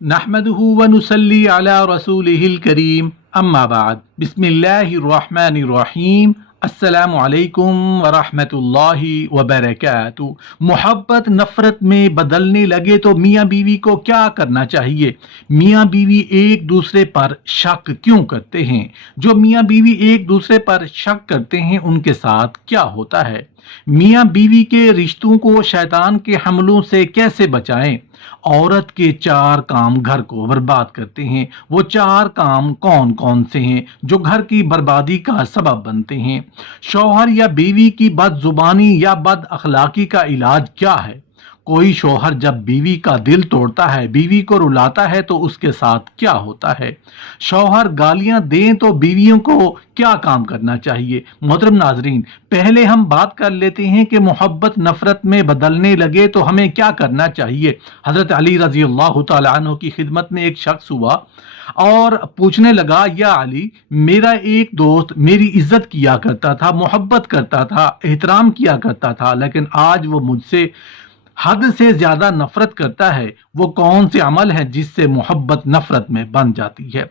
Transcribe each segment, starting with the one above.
نحمده ونصلي على رسوله الكريم اما بعد بسم اللہ الرحمن الرحیم السلام علیکم ورحمۃ اللہ وبرکاتہ۔ محبت نفرت میں بدلنے لگے تو میاں بیوی کو کیا کرنا چاہیے؟ میاں بیوی ایک دوسرے پر شک کیوں کرتے ہیں؟ جو میاں بیوی ایک دوسرے پر شک کرتے ہیں ان کے ساتھ کیا ہوتا ہے؟ میاں بیوی کے رشتوں کو شیطان کے حملوں سے کیسے بچائیں؟ عورت کے 4 کام گھر کو برباد کرتے ہیں۔ وہ 4 کام کون کون سے ہیں جو گھر کی بربادی کا سبب بنتے ہیں؟ شوہر یا بیوی کی بد زبانی یا بد اخلاقی کا علاج کیا ہے؟ کوئی شوہر جب بیوی کا دل توڑتا ہے، بیوی کو رلاتا ہے تو اس کے ساتھ کیا ہوتا ہے؟ شوہر گالیاں دیں تو بیویوں کو کیا کام کرنا چاہیے؟ محترم ناظرین، پہلے ہم بات کر لیتے ہیں کہ محبت نفرت میں بدلنے لگے تو ہمیں کیا کرنا چاہیے۔ حضرت علی رضی اللہ تعالیٰ عنہ کی خدمت میں ایک شخص ہوا اور پوچھنے لگا، یا علی، میرا ایک دوست میری عزت کیا کرتا تھا، محبت کرتا تھا، احترام کیا کرتا تھا، لیکن آج وہ مجھ سے حد سے زیادہ نفرت کرتا ہے۔ وہ کون سے عمل ہیں جس سے محبت نفرت میں بن جاتی ہے؟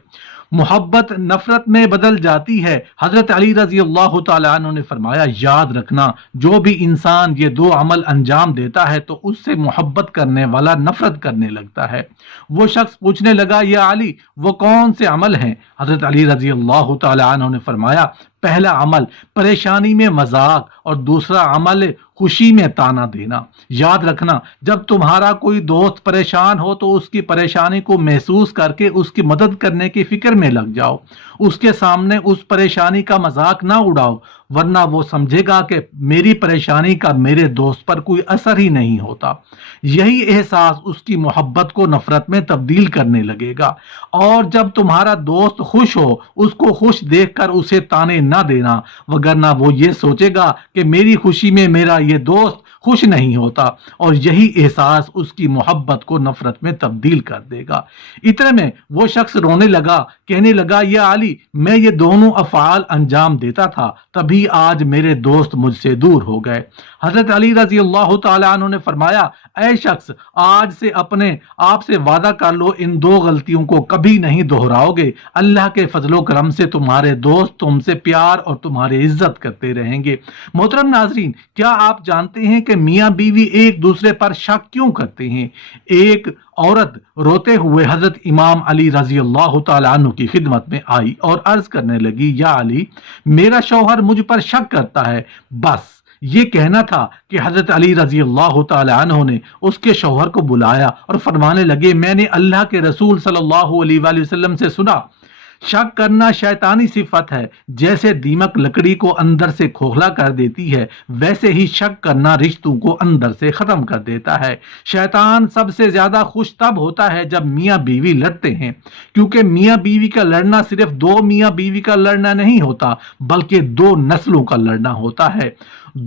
محبت نفرت میں بدل جاتی ہے۔ حضرت علی رضی اللہ تعالیٰ عنہ نے فرمایا، یاد رکھنا، جو بھی انسان یہ 2 عمل انجام دیتا ہے تو اس سے محبت کرنے والا نفرت کرنے لگتا ہے۔ وہ شخص پوچھنے لگا، یا علی، وہ کون سے عمل ہیں؟ حضرت علی رضی اللہ تعالیٰ عنہ نے فرمایا، پہلا عمل پریشانی میں مذاق اور دوسرا عمل خوشی میں تانا دینا۔ یاد رکھنا، جب تمہارا کوئی دوست پریشان ہو تو اس کی پریشانی کو محسوس کر کے اس کی مدد کرنے کی فکر میں لگ جاؤ۔ اس کے سامنے اس پریشانی کا مذاق نہ اڑاؤ، ورنہ وہ سمجھے گا کہ میری پریشانی کا میرے دوست پر کوئی اثر ہی نہیں ہوتا۔ یہی احساس اس کی محبت کو نفرت میں تبدیل کرنے لگے گا۔ اور جب تمہارا دوست خوش ہو، اس کو خوش دیکھ کر اسے تانے نہ دینا، وگرنہ وہ یہ سوچے گا کہ میری خوشی میں میرا یہ دوست خوش نہیں ہوتا، اور یہی احساس اس کی محبت کو نفرت میں تبدیل کر دے گا۔ اتنے میں وہ شخص رونے لگا، کہنے لگا، یا علی، میں یہ دونوں افعال انجام دیتا تھا، تبھی آج میرے دوست مجھ سے دور ہو گئے۔ حضرت علی رضی اللہ تعالیٰ عنہ نے فرمایا، اے شخص، آج سے اپنے آپ سے وعدہ کر لو ان 2 غلطیوں کو کبھی نہیں دہراؤ گے۔ اللہ کے فضل و کرم سے تمہارے دوست تم سے پیار اور تمہاری عزت کرتے رہیں گے۔ محترم ناظرین، کیا آپ جانتے ہیں کہ میاں بیوی ایک دوسرے پر شک کیوں کرتے ہیں؟ ایک عورت روتے ہوئے حضرت امام علی رضی اللہ تعالیٰ عنہ کی خدمت میں آئی اور عرض کرنے لگی، یا علی، میرا شوہر مجھ پر شک کرتا ہے۔ بس یہ کہنا تھا کہ حضرت علی رضی اللہ تعالیٰ عنہ نے اس کے شوہر کو بلایا اور فرمانے لگے، میں نے اللہ کے رسول صلی اللہ علیہ وآلہ وسلم سے سنا، شک کرنا شیطانی صفت ہے۔ جیسے دیمک لکڑی کو اندر سے کھوکھلا کر دیتی ہے، ویسے ہی شک کرنا رشتوں کو اندر سے ختم کر دیتا ہے۔ شیطان سب سے زیادہ خوش تب ہوتا ہے جب میاں بیوی لڑتے ہیں، کیونکہ میاں بیوی کا لڑنا صرف 2 میاں بیوی کا لڑنا نہیں ہوتا، بلکہ 2 نسلوں کا لڑنا ہوتا ہے،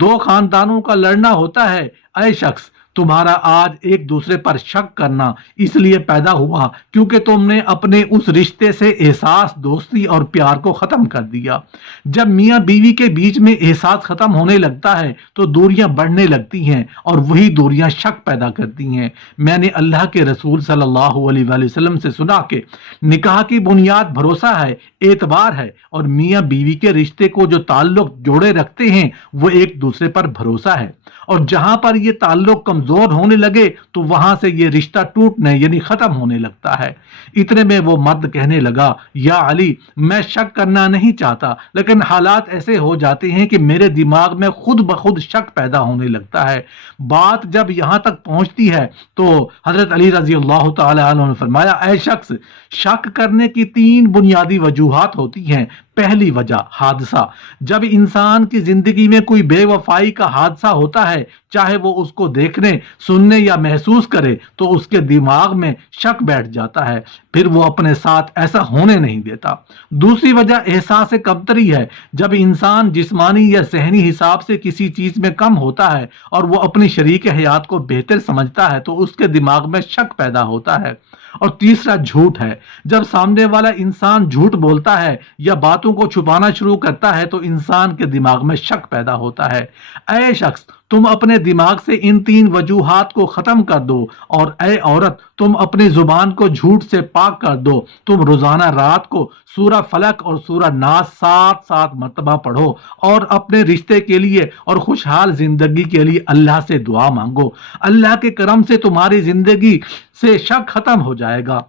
2 خاندانوں کا لڑنا ہوتا ہے۔ اے شخص، تمہارا آج ایک دوسرے پر شک کرنا اس لیے پیدا ہوا کیونکہ تم نے اپنے اس رشتے سے احساس، دوستی اور پیار کو ختم کر دیا۔ جب میاں بیوی کے بیچ میں احساس ختم ہونے لگتا ہے تو دوریاں بڑھنے لگتی ہیں، اور وہی دوریاں شک پیدا کرتی ہیں۔ میں نے اللہ کے رسول صلی اللہ علیہ وآلہ وسلم سے سنا کہ نکاح کی بنیاد بھروسہ ہے، اعتبار ہے، اور میاں بیوی کے رشتے کو جو تعلق جوڑے رکھتے ہیں وہ ایک دوسرے پر بھروسہ ہے، اور جہاں پر یہ تعلق کمزور ہونے لگے تو وہاں سے یہ رشتہ ٹوٹنے یعنی ختم ہونے لگتا ہے۔ اتنے میں وہ مرد کہنے لگا، یا علی، میں شک کرنا نہیں چاہتا، لیکن حالات ایسے ہو جاتے ہیں کہ میرے دماغ میں خود بخود شک پیدا ہونے لگتا ہے۔ بات جب یہاں تک پہنچتی ہے تو حضرت علی رضی اللہ تعالی عنہ نے فرمایا، اے شخص، شک کرنے کی 3 بنیادی وجوہات ہوتی ہیں۔ پہلی وجہ، حادثہ۔ جب انسان کی زندگی میں کوئی بے وفائی کا حادثہ ہوتا ہے، چاہے وہ اس کو دیکھنے، سننے یا محسوس کرے، تو اس کے دماغ میں شک بیٹھ جاتا ہے، پھر وہ اپنے ساتھ ایسا ہونے نہیں دیتا۔ دوسری وجہ احساس کمتری ہے۔ جب انسان جسمانی یا ذہنی حساب سے کسی چیز میں کم ہوتا ہے اور وہ اپنی شریک حیات کو بہتر سمجھتا ہے تو اس کے دماغ میں شک پیدا ہوتا ہے۔ اور تیسرا جھوٹ ہے۔ جب سامنے والا انسان جھوٹ بولتا ہے یا باتوں کو چھپانا شروع کرتا ہے تو انسان کے دماغ میں شک پیدا ہوتا ہے۔ اے شخص، تم اپنے دماغ سے ان 3 وجوہات کو ختم کر دو، اور اے عورت، تم اپنی زبان کو جھوٹ سے پاک کر دو۔ تم روزانہ رات کو سورہ فلق اور سورہ ناس 7 مرتبہ پڑھو اور اپنے رشتے کے لیے اور خوشحال زندگی کے لیے اللہ سے دعا مانگو۔ اللہ کے کرم سے تمہاری زندگی سے شک ختم ہو جائے گا۔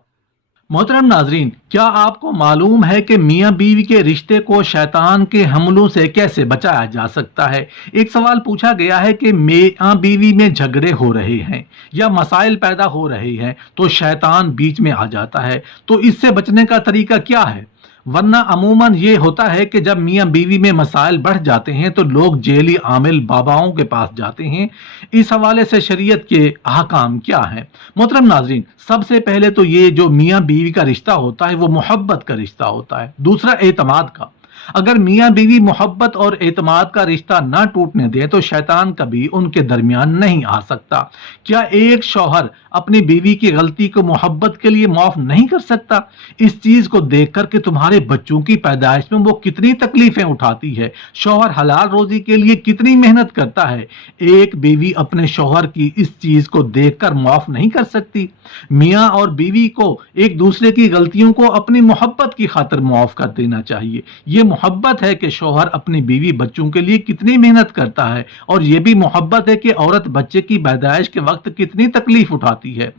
محترم ناظرین، کیا آپ کو معلوم ہے کہ میاں بیوی کے رشتے کو شیطان کے حملوں سے کیسے بچایا جا سکتا ہے؟ ایک سوال پوچھا گیا ہے کہ میاں بیوی میں جھگڑے ہو رہے ہیں یا مسائل پیدا ہو رہے ہیں تو شیطان بیچ میں آ جاتا ہے، تو اس سے بچنے کا طریقہ کیا ہے؟ ورنہ عموماً یہ ہوتا ہے کہ جب میاں بیوی میں مسائل بڑھ جاتے ہیں تو لوگ جیلی عامل باباؤں کے پاس جاتے ہیں۔ اس حوالے سے شریعت کے احکام کیا ہیں؟ محترم ناظرین، سب سے پہلے تو یہ جو میاں بیوی کا رشتہ ہوتا ہے وہ محبت کا رشتہ ہوتا ہے۔ دوسرا اعتماد کا۔ اگر میاں بیوی محبت اور اعتماد کا رشتہ نہ ٹوٹنے دے تو شیطان کبھی ان کے درمیان نہیں آ سکتا۔ کیا ایک شوہر اپنی بیوی کی غلطی کو محبت کے لیے معاف نہیں کر سکتا؟ اس چیز کو دیکھ کر کہ تمہارے بچوں کی پیدائش میں وہ کتنی تکلیفیں اٹھاتی ہے، شوہر حلال روزی کے لیے کتنی محنت کرتا ہے، ایک بیوی اپنے شوہر کی اس چیز کو دیکھ کر معاف نہیں کر سکتی۔ میاں اور بیوی کو ایک دوسرے کی غلطیوں کو اپنی محبت کی خاطر معاف کر دینا چاہیے۔ یہ محبت ہے کہ شوہر اپنی بیوی بچوں کے لیے کتنی محنت کرتا ہے، اور یہ بھی محبت ہے کہ عورت بچے کی پیدائش کے وقت کتنی تکلیف اٹھاتی ہے،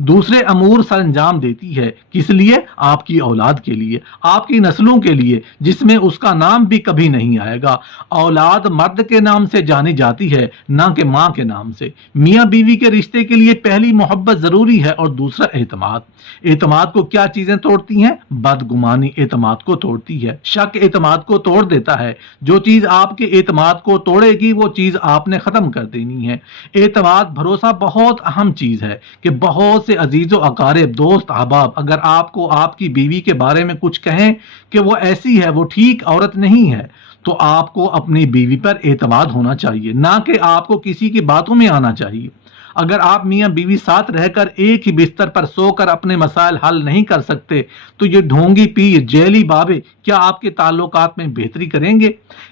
دوسرے امور سر انجام دیتی ہے۔ کس لیے؟ آپ کی اولاد کے لیے، آپ کی نسلوں کے لیے، جس میں اس کا نام بھی کبھی نہیں آئے گا۔ اولاد مرد کے نام سے جانی جاتی ہے، نہ کہ ماں کے نام سے۔ میاں بیوی کے رشتے کے لیے پہلی محبت ضروری ہے، اور دوسرا اعتماد۔ اعتماد کو کیا چیزیں توڑتی ہیں؟ بدگمانی اعتماد کو توڑتی ہے، شک اعتماد کو توڑ دیتا ہے۔ جو چیز آپ کے اعتماد کو توڑے گی وہ چیز آپ نے ختم کر دینی ہے۔ اعتماد، بھروسہ بہت اہم چیز ہے کہ بہت سے عزیز و اقارب، دوست، احباب اگر آپ کو آپ کی بیوی کے بارے میں کچھ کہیں کہ وہ ایسی ہے، وہ ٹھیک عورت نہیں ہے، تو آپ کو اپنی بیوی پر اعتماد ہونا چاہیے، نہ کہ آپ کو کسی کی باتوں میں آنا چاہیے۔ اگر آپ میاں بیوی ساتھ رہ کر ایک ہی بستر پر سو کر اپنے مسائل حل نہیں کر سکتے تو یہ ڈھونگی پیر، جیلی بابے کیا آپ کے تعلقات میں بہتری کریں گے؟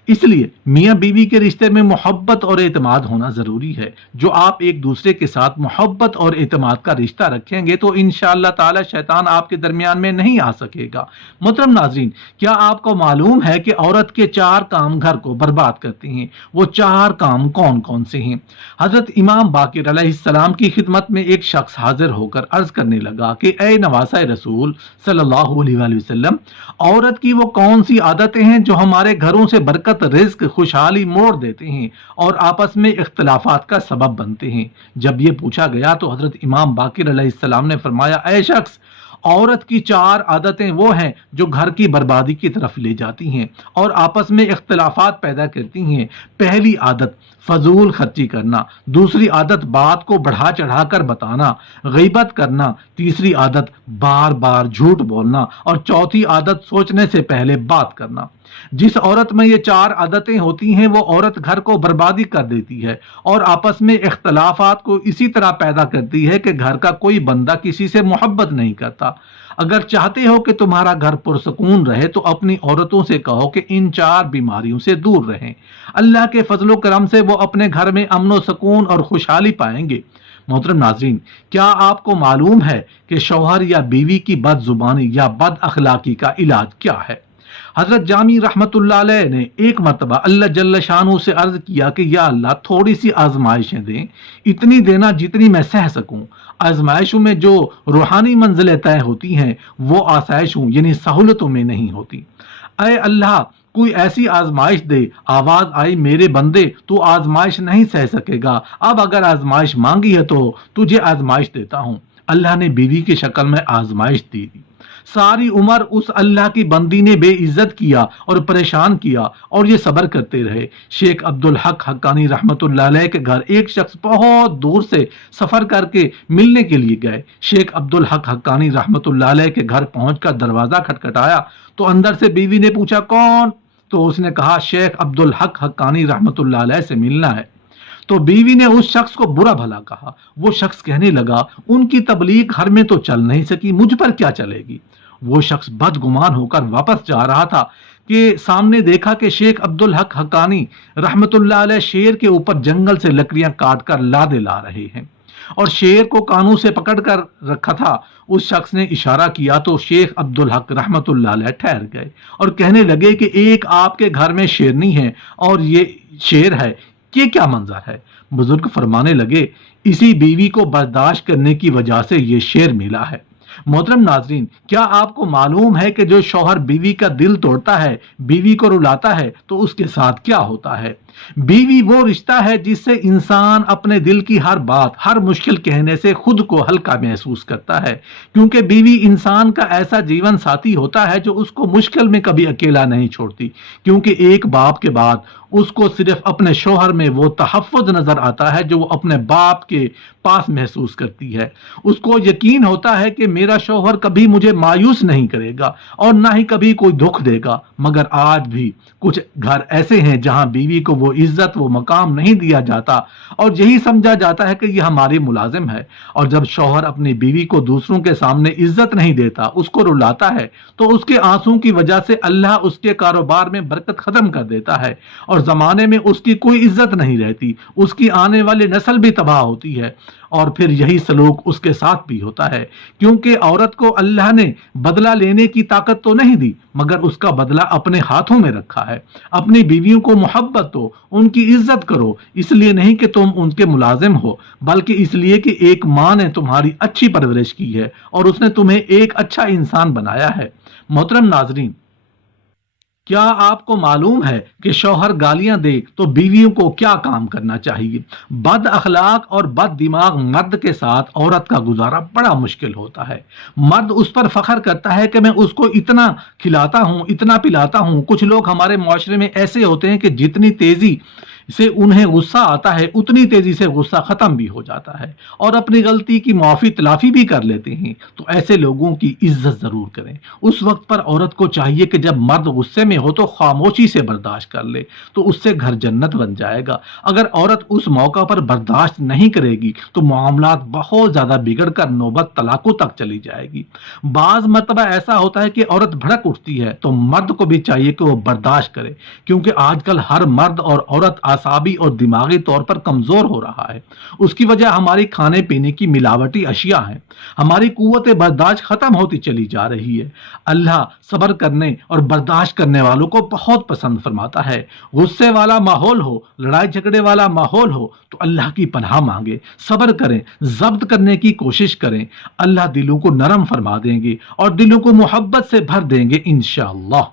اس لیے میاں بیوی کے رشتے میں محبت اور اعتماد ہونا ضروری ہے۔ جو آپ ایک دوسرے کے ساتھ محبت اور اعتماد کا رشتہ رکھیں گے تو انشاءاللہ تعالی شیطان آپ کے درمیان میں نہیں آ سکے گا۔ محترم ناظرین، کیا آپ کو معلوم ہے کہ عورت کے 4 کام گھر کو برباد کرتے ہیں؟ وہ 4 کام کون کون سے ہیں؟ حضرت امام باقر علیہ السلام کی خدمت میں ایک شخص حاضر ہو کر عرض کرنے لگا کہ اے نواسہ رسول صلی اللہ علیہ وآلہ وسلم، عورت کی وہ کون سی عادتیں ہیں جو ہمارے گھروں سے برکت، رزق، خوشحالی موڑ دیتے ہیں اور آپس میں اختلافات کا سبب بنتے ہیں؟ جب یہ پوچھا گیا تو حضرت امام باقر علیہ السلام نے فرمایا، اے شخص، عورت کی 4 عادتیں وہ ہیں جو گھر کی بربادی کی طرف لے جاتی ہیں اور آپس میں اختلافات پیدا کرتی ہیں۔ پہلی عادت فضول خرچی کرنا، دوسری عادت بات کو بڑھا چڑھا کر بتانا، غیبت کرنا، تیسری عادت بار بار جھوٹ بولنا، اور چوتھی عادت سوچنے سے پہلے بات کرنا۔ جس عورت میں یہ 4 عادتیں ہوتی ہیں وہ عورت گھر کو بربادی کر دیتی ہے اور آپس میں اختلافات کو اسی طرح پیدا کرتی ہے کہ گھر کا کوئی بندہ کسی سے محبت نہیں کرتا۔ اگر چاہتے ہو کہ تمہارا گھر پرسکون رہے تو اپنی عورتوں سے کہو کہ ان 4 بیماریوں سے دور رہیں۔ اللہ کے فضل و کرم سے وہ اپنے گھر میں امن و سکون اور خوشحالی پائیں گے۔ محترم ناظرین، کیا آپ کو معلوم ہے کہ شوہر یا بیوی کی بد زبانی یا بد اخلاقی کا علاج کیا ہے؟ حضرت جامی رحمت اللہ علیہ نے ایک مرتبہ اللہ جل شانہ سے عرض کیا کہ یا اللہ، تھوڑی سی آزمائشیں دیں، اتنی دینا جتنی میں سہ سکوں۔ آزمائشوں میں جو روحانی منزلیں طے ہوتی ہیں وہ آسائشوں یعنی سہولتوں میں نہیں ہوتی۔ اے اللہ، کوئی ایسی آزمائش دے۔ آواز آئی، میرے بندے تو آزمائش نہیں سہ سکے گا، اب اگر آزمائش مانگی ہے تو تجھے آزمائش دیتا ہوں۔ اللہ نے بیوی کی شکل میں آزمائش دی۔ ساری عمر اس اللہ کی بندی نے بے عزت کیا اور پریشان کیا اور یہ صبر کرتے رہے۔ شیخ عبدالحق حقانی رحمت اللہ علیہ کے گھر ایک شخص بہت دور سے سفر کر کے ملنے کے لیے گئے۔ شیخ عبدالحق حقانی رحمت اللہ علیہ کے گھر پہنچ کر دروازہ کھٹکھٹایا تو اندر سے بیوی نے پوچھا، کون؟ تو اس نے کہا، شیخ عبدالحق حقانی رحمت اللہ علیہ سے ملنا ہے۔ تو بیوی نے اس شخص کو برا بھلا کہا۔ وہ شخص کہنے لگا ان کی تبلیغ گھر میں تو چل نہیں سکی، مجھ پر کیا چلے گی؟ وہ شخص بدگمان ہو کر واپس جا رہا تھا کہ سامنے دیکھا کہ شیخ عبدالحق حقانی رحمت اللہ علیہ شیر کے اوپر جنگل سے لکڑیاں کاٹ کر لادے لا رہے ہیں، اور شیر کو کانوں سے پکڑ کر رکھا تھا۔ اس شخص نے اشارہ کیا تو شیخ عبدالحق رحمت اللہ علیہ ٹھہر گئے اور کہنے لگے کہ ایک آپ کے گھر میں شیرنی ہے اور یہ شیر ہے، یہ کیا منظر ہے؟ بزرگ فرمانے لگے اسی بیوی کو برداشت کرنے کی وجہ سے یہ شیر ملا ہے۔ محترم ناظرین، کیا آپ کو معلوم ہے کہ جو شوہر بیوی کا دل توڑتا ہے، بیوی کو رلاتا ہے، تو اس کے ساتھ کیا ہوتا ہے؟ بیوی وہ رشتہ ہے جس سے انسان اپنے دل کی ہر بات، ہر مشکل کہنے سے خود کو ہلکا محسوس کرتا ہے، کیونکہ بیوی انسان کا ایسا جیون ساتھی ہوتا ہے جو اس کو مشکل میں کبھی اکیلا نہیں چھوڑتی، کیونکہ ایک باپ کے بعد اس کو صرف اپنے شوہر میں وہ تحفظ نظر آتا ہے جو وہ اپنے باپ کے پاس محسوس کرتی ہے۔ اس کو یقین ہوتا ہے کہ میرا شوہر کبھی مجھے مایوس نہیں کرے گا اور نہ ہی کبھی کوئی دکھ دے گا، مگر آج بھی کچھ گھر ایسے ہیں جہاں بیوی کو وہ عزت، وہ مقام نہیں دیا جاتا اور یہی سمجھا جاتا ہے کہ یہ ہماری ملازم ہے، اور جب شوہر اپنی بیوی کو دوسروں کے سامنے عزت نہیں دیتا، اس کو رلاتا ہے، تو اس کے آنسوں کی وجہ سے اللہ اس کے کاروبار میں برکت ختم کر دیتا ہے اور زمانے میں اس کی کوئی عزت نہیں رہتی، اس کی آنے والی نسل بھی تباہ ہوتی ہے، اور پھر یہی سلوک اس کے ساتھ بھی ہوتا ہے، کیونکہ عورت کو اللہ نے بدلہ لینے کی طاقت تو نہیں دی، مگر اس کا بدلہ اپنے ہاتھوں میں رکھا ہے۔ اپنی بیویوں کو محبت دو، ان کی عزت کرو، اس لیے نہیں کہ تم ان کے ملازم ہو، بلکہ اس لیے کہ ایک ماں نے تمہاری اچھی پرورش کی ہے اور اس نے تمہیں ایک اچھا انسان بنایا ہے۔ محترم ناظرین، کیا آپ کو معلوم ہے کہ شوہر گالیاں دے تو بیویوں کو کیا کام کرنا چاہیے؟ بد اخلاق اور بد دماغ مرد کے ساتھ عورت کا گزارا بڑا مشکل ہوتا ہے۔ مرد اس پر فخر کرتا ہے کہ میں اس کو اتنا کھلاتا ہوں، اتنا پلاتا ہوں۔ کچھ لوگ ہمارے معاشرے میں ایسے ہوتے ہیں کہ جتنی تیزی سے انہیں غصہ آتا ہے اتنی تیزی سے غصہ ختم بھی ہو جاتا ہے اور اپنی غلطی کی معافی تلافی بھی کر لیتے ہیں۔ تو ایسے لوگوں کی عزت ضرور کریں۔ اس وقت پر عورت کو چاہیے کہ جب مرد غصے میں ہو تو خاموشی سے برداشت کر لے، تو اس سے گھر جنت بن جائے گا۔ اگر عورت اس موقع پر برداشت نہیں کرے گی تو معاملات بہت زیادہ بگڑ کر نوبت طلاقوں تک چلی جائے گی۔ بعض مرتبہ ایسا ہوتا ہے کہ عورت بھڑک اٹھتی ہے تو مرد کو بھی چاہیے کہ وہ برداشت کرے، کیونکہ آج کل ہر مرد اور عورت اعصابی اور دماغی طور پر کمزور ہو رہا ہے۔ اس کی وجہ ہماری کھانے پینے کی ملاوٹی اشیاء ہیں۔ ہماری قوت برداشت ختم ہوتی چلی جا رہی ہے۔ اللہ صبر کرنے اور برداشت کرنے والوں کو بہت پسند فرماتا ہے۔ غصے والا ماحول ہو، لڑائی جھگڑے والا ماحول ہو تو اللہ کی پناہ مانگے، صبر کریں، ضبط کرنے کی کوشش کریں۔ اللہ دلوں کو نرم فرما دیں گے اور دلوں کو محبت سے بھر دیں گے انشاءاللہ۔